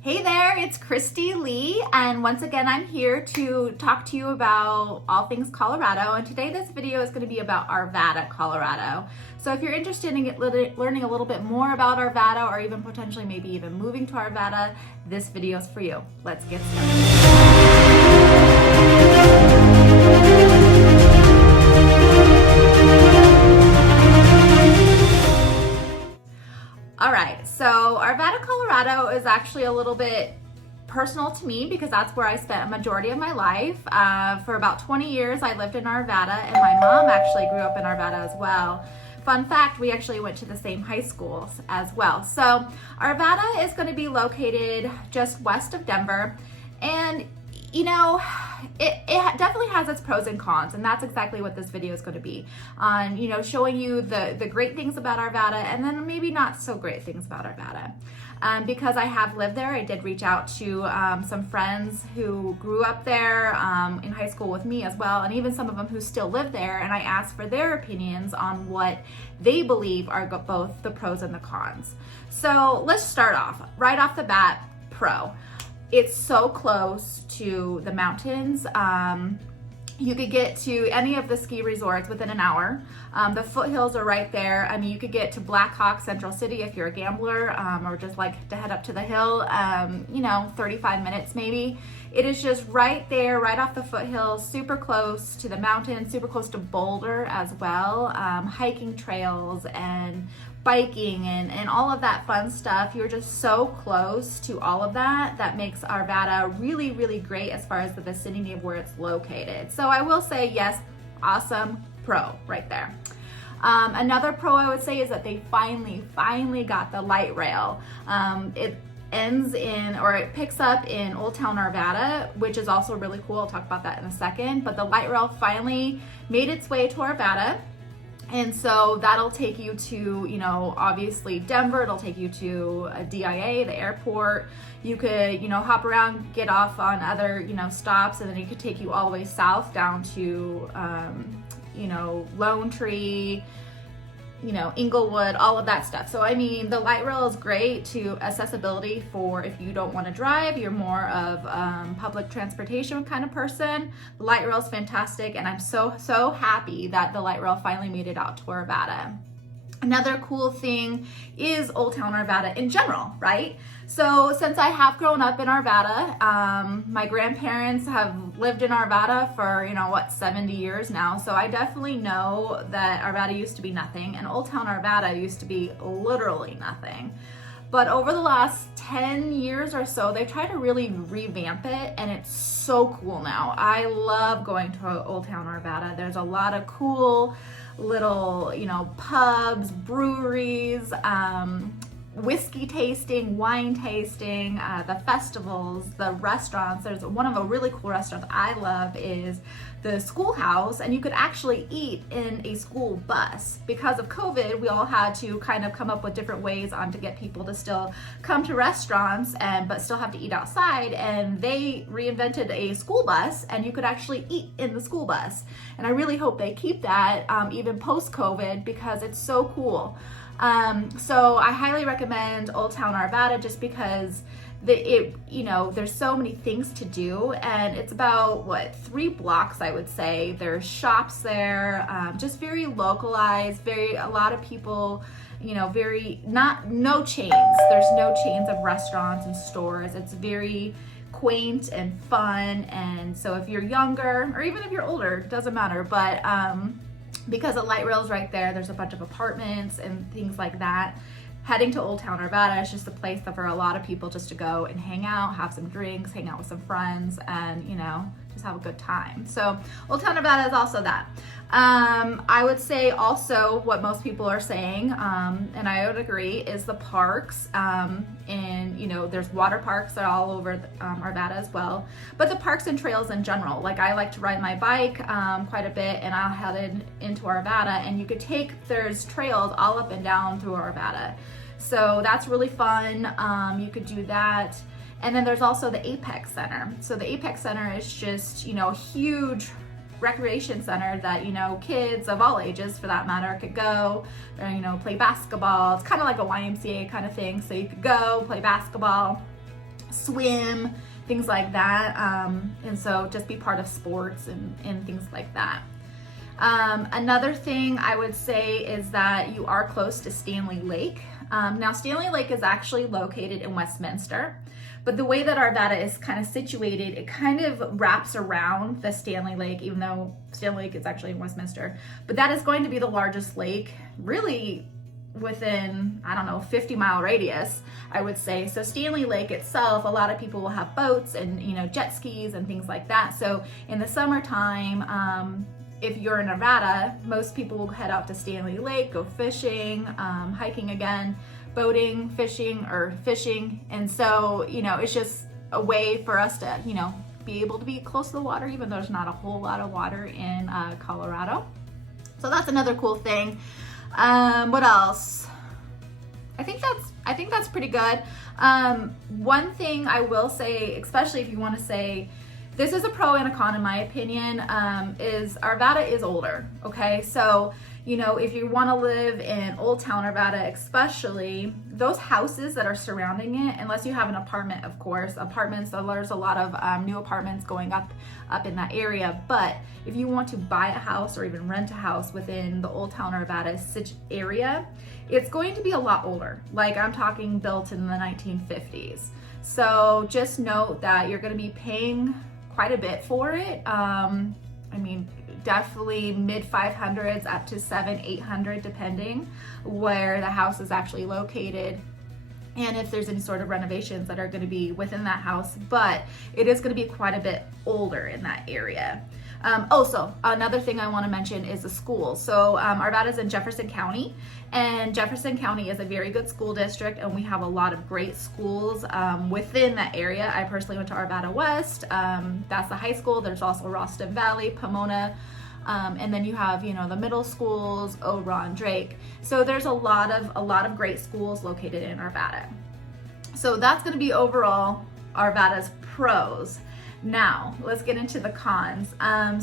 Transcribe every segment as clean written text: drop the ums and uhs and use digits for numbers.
Hey there, it's Christy Lee, and once again I'm here to talk to you about all things Colorado, and today this video is going to be about Arvada, Colorado. So if you're interested in learning a little bit more about Arvada, or even potentially maybe even moving to Arvada, this video is for you. Let's get started. All right, so Arvada, Colorado is actually a little bit personal to me because that's where I spent a majority of my life. For about 20 years, I lived in Arvada, and my mom actually grew up in Arvada as well. Fun fact, we actually went to the same high schools as well. So Arvada is going to be located just west of Denver, and you know, it definitely has its pros and cons, and that's exactly what this video is going to be on, showing you the great things about Arvada and then maybe not so great things about Arvada. Because I have lived there, I did reach out to some friends who grew up there in high school with me as well, and even some of them who still live there, and I asked for their opinions on what they believe are both the pros and the cons. So let's start off, right off the bat, pro. It's so close to the mountains. You could get to any of the ski resorts within an hour. The foothills are right there. I mean, you could get to Black Hawk, Central City if you're a gambler, or just like to head up to the hill, 35 minutes maybe. It is just right there, right off the foothills, super close to the mountains, super close to Boulder as well. Hiking trails and biking and all of that fun stuff. You're just so close to all of that. That makes Arvada really, really great as far as the vicinity of where it's located. So I will say, yes, awesome pro right there. Another pro I would say is that they finally got the light rail. It picks up in Old Town Arvada, which is also really cool. I'll talk about that in a second. But the light rail finally made its way to Arvada. And so that'll take you to, obviously Denver. It'll take you to DIA, the airport. You could, hop around, get off on other, stops, and then it could take you all the way south down to, Lone Tree, Inglewood, all of that stuff. So, I mean, the light rail is great to accessibility for if you don't want to drive, you're more of public transportation kind of person. The light rail is fantastic, and I'm so happy that the light rail finally made it out to Arvada. Another cool thing is Old Town Arvada in general, right? So since I have grown up in Arvada, my grandparents have lived in Arvada for, 70 years now. So I definitely know that Arvada used to be nothing, and Old Town Arvada used to be literally nothing. But over the last 10 years or so, they've tried to really revamp it, and it's so cool now. I love going to Old Town Arvada. There's a lot of cool little, pubs, breweries, whiskey tasting, wine tasting, the festivals, the restaurants. There's one of the really cool restaurants I love is the Schoolhouse, and you could actually eat in a school bus. Because of COVID, we all had to kind of come up with different ways to get people to still come to restaurants but still have to eat outside, and they reinvented a school bus, and you could actually eat in the school bus. And I really hope they keep that even post-COVID, because it's so cool. So I highly recommend Old Town Arvada just because there's so many things to do, and it's about 3 blocks, I would say. There's shops there, just very localized, a lot of people, no chains. There's no chains of restaurants and stores. It's very quaint and fun. And so if you're younger, or even if you're older, it doesn't matter, but because the light rail's right there, there's a bunch of apartments and things like that. Heading to Old Town Arvada is just a place for a lot of people just to go and hang out, have some drinks, hang out with some friends, and just have a good time. So Old Town Arvada is also that. I would say also what most people are saying, and I would agree, is the parks. There's water parks that are all over Arvada as well. But the parks and trails in general, like I like to ride my bike quite a bit, and I'll head into Arvada, and there's trails all up and down through Arvada. So that's really fun. You could do that. And then there's also the Apex Center. So the Apex Center is just, a huge recreation center that, kids of all ages for that matter could go, or, play basketball. It's kind of like a YMCA kind of thing. So you could go play basketball. swim, things like that. And so just be part of sports and things like that. Another thing I would say is that you are close to Stanley Lake. Now Stanley Lake is actually located in Westminster, but the way that Arvada is kind of situated, it kind of wraps around the Stanley Lake, even though Stanley Lake is actually in Westminster. But that is going to be the largest lake really within, I don't know, 50-mile radius, I would say. So Stanley Lake itself, a lot of people will have boats and, you know, jet skis and things like that. So in the summertime, if you're in Arvada, most people will head out to Stanley Lake, go fishing, hiking again, boating, fishing. And so, you know, it's just a way for us to, you know, be able to be close to the water, even though there's not a whole lot of water in Colorado. So that's another cool thing. What else? I think that's pretty good. One thing I will say, especially if you want to say, this is a pro and a con in my opinion, is Arvada is older, okay? So, you know, if you want to live in Old Town Arvada especially, those houses that are surrounding it, unless you have an apartment, of course, apartments, so there's a lot of new apartments going up in that area, but if you want to buy a house or even rent a house within the Old Town Arvada area, it's going to be a lot older. Like I'm talking built in the 1950s. So just note that you're going to be paying quite a bit for it. I mean, definitely mid 500s up to 700-800 depending where the house is actually located and if there's any sort of renovations that are going to be within that house, but it is going to be quite a bit older in that area. Also, another thing I want to mention is the schools. So Arvada is in Jefferson County, and Jefferson County is a very good school district, and we have a lot of great schools within that area. I personally went to Arvada West. That's the high school. There's also Roston Valley, Pomona, and then you have, you know, the middle schools, Oron, Drake. So there's a lot of great schools located in Arvada. So that's going to be overall Arvada's pros. Now, let's get into the cons.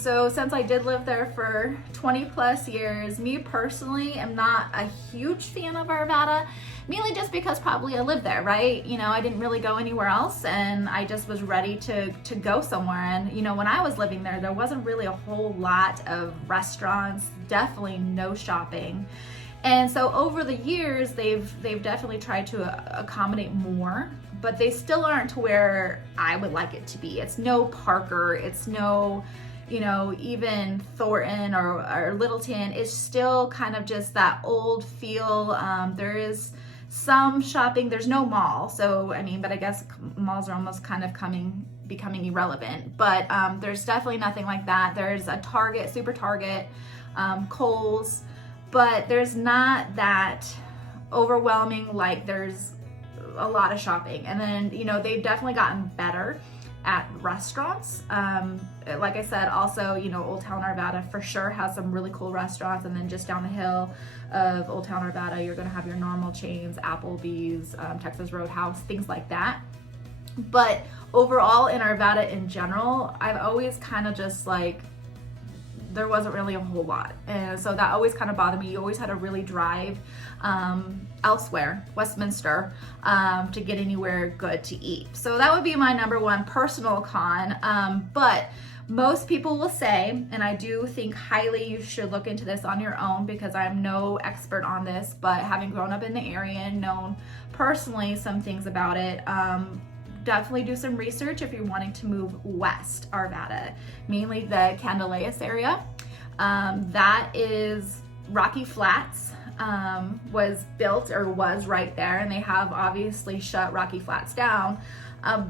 So since I did live there for 20 plus years, me personally am not a huge fan of Arvada, mainly just because probably I lived there, right? You know, I didn't really go anywhere else and I just was ready to go somewhere. And, you know, when I was living there, there wasn't really a whole lot of restaurants, definitely no shopping. And so over the years, they've definitely tried to accommodate more, but they still aren't to where I would like it to be. It's no Parker, it's no, you know, even Thornton or Littleton. It's still kind of just that old feel. There is some shopping, there's no mall. So, I mean, but I guess malls are almost kind of becoming irrelevant, but there's definitely nothing like that. There's a Target, Super Target, Kohl's, but there's not that overwhelming, like there's a lot of shopping. And then, you know, they've definitely gotten better at restaurants. Like I said, also, you know, Old Town Arvada for sure has some really cool restaurants. And then just down the hill of Old Town Arvada, you're gonna have your normal chains, Applebee's, Texas Roadhouse, things like that. But overall in Arvada in general, I've always kind of just like, there wasn't really a whole lot. And so that always kind of bothered me. You always had to really drive elsewhere, Westminster, to get anywhere good to eat. So that would be my number one personal con. But most people will say, and I do think highly you should look into this on your own because I'm no expert on this, but having grown up in the area and known personally some things about it, definitely do some research if you're wanting to move west Arvada, mainly the Candelas area. That is Rocky Flats, was built or was right there, and they have obviously shut Rocky Flats down,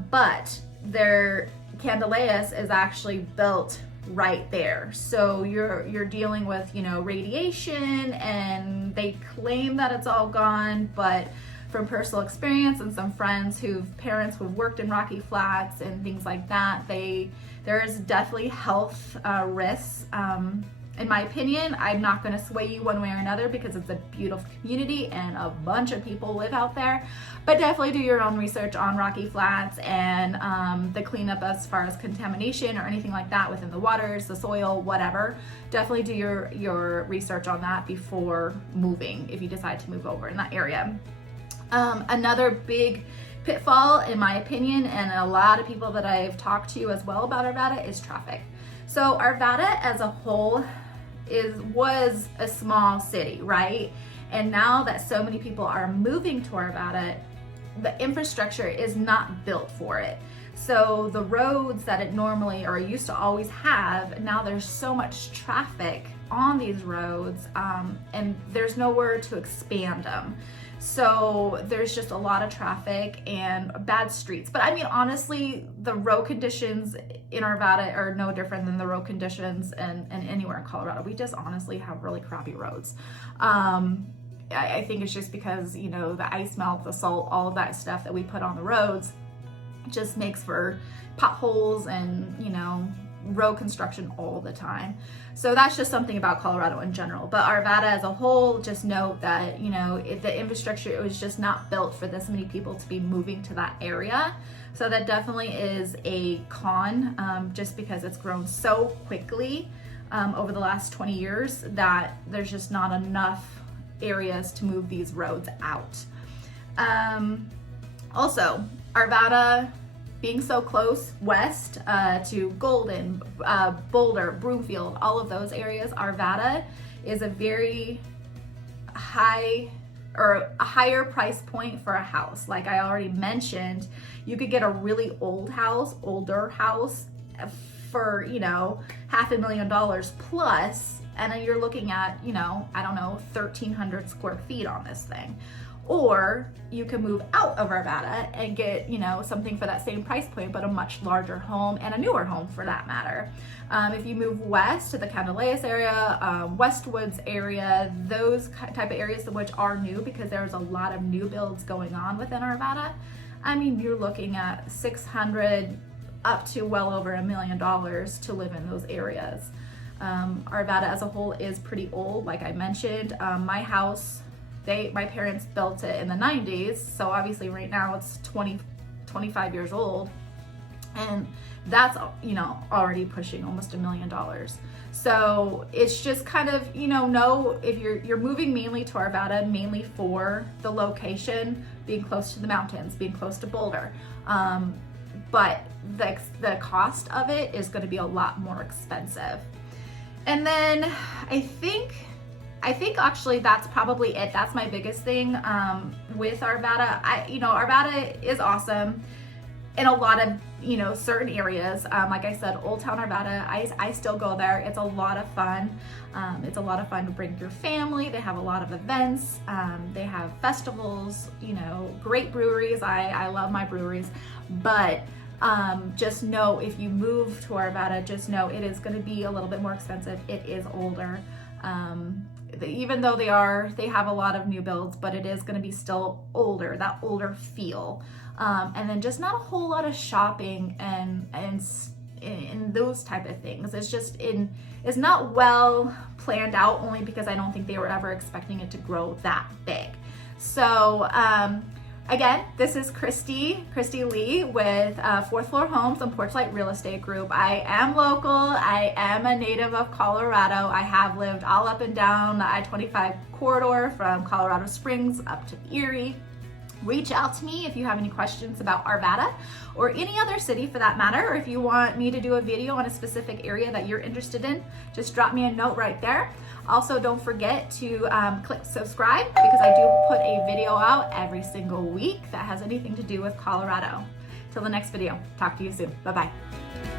but their Candelas is actually built right there. So you're dealing with, you know, radiation, and they claim that it's all gone, but from personal experience and some friends parents who've worked in Rocky Flats and things like that, there is definitely health risks. In my opinion, I'm not going to sway you one way or another because it's a beautiful community and a bunch of people live out there, but definitely do your own research on Rocky Flats and the cleanup as far as contamination or anything like that within the waters, the soil, whatever. Definitely do your research on that before moving if you decide to move over in that area. Another big pitfall, in my opinion, and a lot of people that I've talked to as well about Arvada, is traffic. So Arvada as a whole was a small city, right? And now that so many people are moving to Arvada, the infrastructure is not built for it. So the roads that it normally or used to always have, now there's so much traffic on these roads, and there's nowhere to expand them. So there's just a lot of traffic and bad streets. But I mean, honestly, the road conditions in Arvada are no different than the road conditions in anywhere in Colorado. We just honestly have really crappy roads. I think it's just because, you know, the ice melt, the salt, all of that stuff that we put on the roads just makes for potholes and, you know, road construction all the time. So that's just something about Colorado in general. But Arvada as a whole, just note that, you know, the infrastructure, it was just not built for this many people to be moving to that area. So that definitely is a con, just because it's grown so quickly over the last 20 years that there's just not enough areas to move these roads out. Also, Arvada being so close west to Golden, Boulder, Broomfield, all of those areas, Arvada is a very high or a higher price point for a house. Like I already mentioned, you could get a really older house for, you know, $500,000 plus, and then you're looking at, you know, I don't know, 1,300 square feet on this thing. Or you can move out of Arvada and get, you know, something for that same price point, but a much larger home and a newer home for that matter. If you move west to the Candelas area, Westwoods area, those type of areas which are new because there's a lot of new builds going on within Arvada. I mean, you're looking at 600 up to well over $1 million to live in those areas. Arvada as a whole is pretty old, like I mentioned. My house, my parents built it in the 90s, so obviously right now it's 25 years old, and that's, you know, already pushing almost $1 million. So it's just kind of, you know if you're moving mainly to Arvada, mainly for the location, being close to the mountains, being close to Boulder, but the cost of it is going to be a lot more expensive. And then I think actually that's probably it. That's my biggest thing with Arvada. Arvada is awesome in a lot of, you know, certain areas. Like I said, Old Town Arvada, I still go there. It's a lot of fun. It's a lot of fun to bring your family. They have a lot of events. They have festivals, you know, great breweries. I love my breweries. But just know if you move to Arvada, just know it is going to be a little bit more expensive. It is older. Even though they have a lot of new builds, but it is going to be still older, that older feel. And then just not a whole lot of shopping and those type of things. It's not well planned out, only because I don't think they were ever expecting it to grow that big. So, again, this is Christy Lee with Fourth Floor Homes and Porchlight Real Estate Group. I am local. I am a native of Colorado. I have lived all up and down the I-25 corridor from Colorado Springs up to Erie. Reach out to me if you have any questions about Arvada or any other city for that matter, or if you want me to do a video on a specific area that you're interested in, just drop me a note right there. Also, don't forget to click subscribe, because I do put a video out every single week that has anything to do with Colorado. Till the next video, talk to you soon. Bye-bye.